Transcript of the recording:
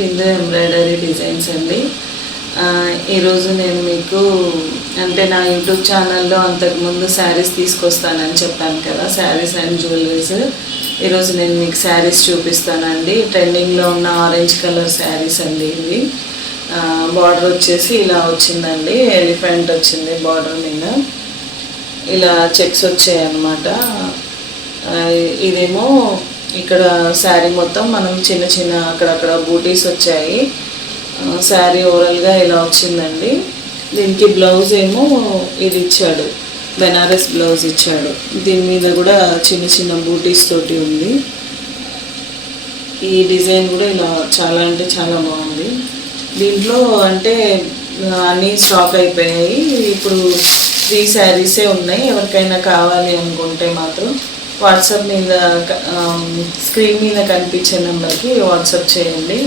Hindu embroidery designs అండి. ఈరోజు నేను మీకు అంటే నా యూట్యూబ్ ఛానల్లో అంతకుముందు శారీస్ తీసుకొస్తానని చెప్పాను కదా, శారీస్ అండ్ జ్యువెలరీస్. ఈరోజు నేను మీకు శారీస్ చూపిస్తానండి. ట్రెండింగ్లో ఉన్న ఆరెంజ్ కలర్ శారీస్ అండి ఇవి. బార్డర్ వచ్చేసి ఇలా వచ్చిందండి, ఎలిఫెంట్ వచ్చింది బార్డర్ మీద, ఇలా చెక్స్ వచ్చాయి అన్నమాట. ఇదేమో ఇక్కడ శారీ మొత్తం మనం చిన్న చిన్న అక్కడక్కడ బూటీస్ వచ్చాయి. శారీ ఓవరాల్గా ఇలా వచ్చిందండి. దీనికి బ్లౌజ్ ఏమో ఇది ఇచ్చాడు, బెనారస్ బ్లౌజ్ ఇచ్చాడు. దీని మీద కూడా చిన్న చిన్న బూటీస్ తోటి ఉంది. ఈ డిజైన్ కూడా ఇలా చాలా అంటే చాలా బాగుంది. దీంట్లో అంటే అన్నీ స్టాక్ అయిపోయాయి. ఇప్పుడు 3 శారీసే ఉన్నాయి. ఎవరికైనా కావాలి అనుకుంటే మాత్రం వాట్సాప్ మీద స్క్రీన్ మీద కనిపించే నెంబర్కి వాట్సాప్ చేయండి.